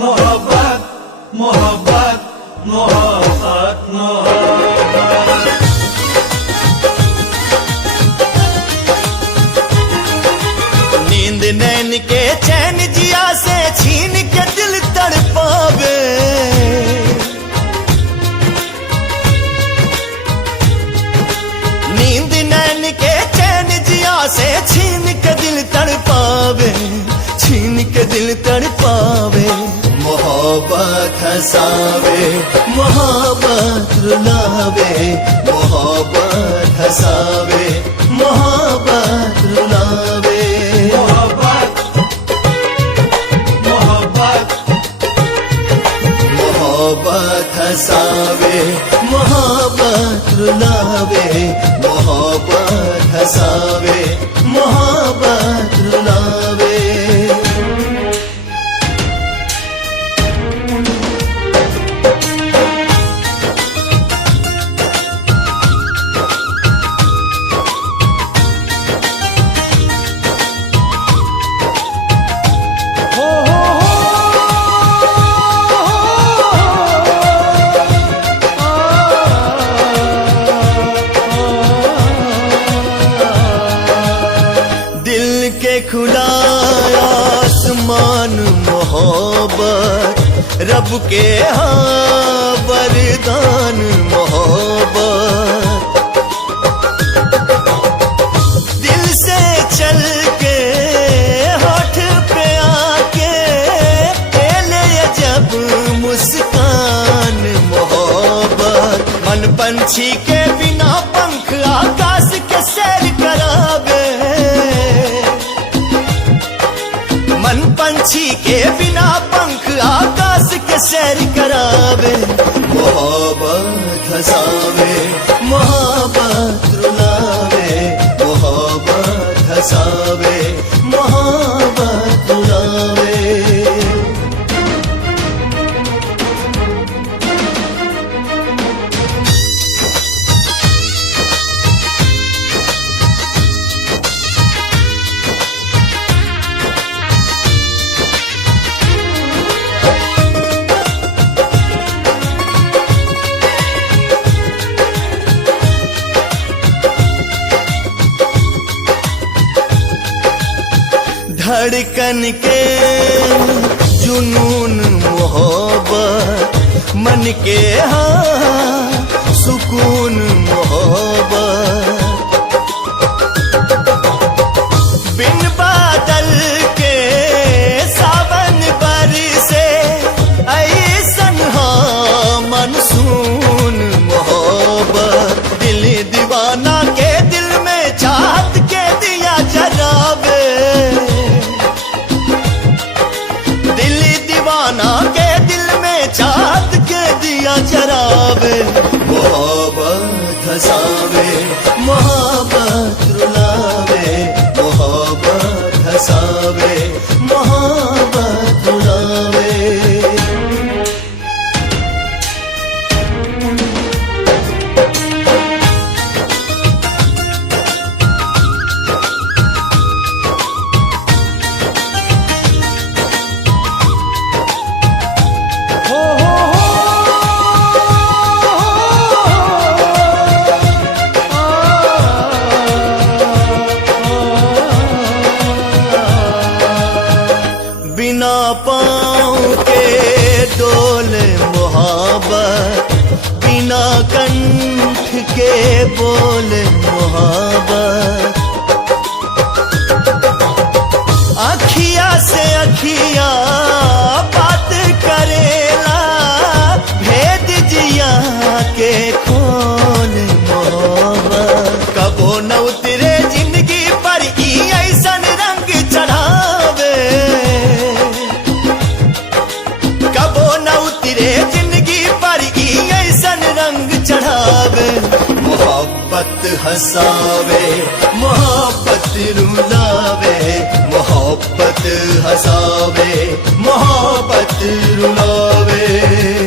मोहब्बत मोहब्बत मोहब्बत मोहब्बत। नींद नैन के चैन जिया से छीन के दिल तड़पावे, नींद नैन के चैन जिया से छीन के दिल तड़पावे, छीन के दिल तड़पावे। मोहब्बत हंसावे मोहब्बत रुलावे, मोहब्बत हंसावे मोहब्बत रुलावे। मोहब्बत मोहब्बत मोहब्बत हंसावे मोहब्बत रुलावे, मोहब्बत हंसावे मोहब्बत रुलावे। खुला आसमान मोहब्बत रब के हाँ वरदान मोहब्बत। दिल से चल के होठ पे आके ले जब मुस्कान मोहब्बत। मन पंछी के बिना पंख आकाश के सैर करावे, मन पंछी के बिना पंख आकाश के सैर करावे। मोहब्बत हंसावे मोहब्बत रुलावे, मोहब्बत हंसावे मोहब्बत रुलावे। धड़कन के जुनून मोहब्बत, मन के हाँ सुकून मोहब्बत। बिन बादल के सावन बरसे ऐसन हाँ मनसून मोहब्बत। दिल दीवाना के दिल में चाहत के दिया जलावे, के दिल में चाहत के दिया जरावे। मोहब्बत हंसावे मोहब्बत रुलावे, मोहब्बत हंसावे मोहब्बत रुलावे। बिना पाँव के डोले मोहब्बत, बिना कंठ के बोले मोहब्बत। अखिया से अखिया बात करेला, भेद जिया के खोल मोहब्बत। कबो न उतरे जिंदगी पर ई ऐसन रंग चढ़ावे, कबो न उतरे जिंदगी पर ई ऐसन रंग चढ़ावे। मोहब्बत हंसावे मोहब्बत रुलावे, मोहब्बत हंसावे मोहब्बत रुलावे।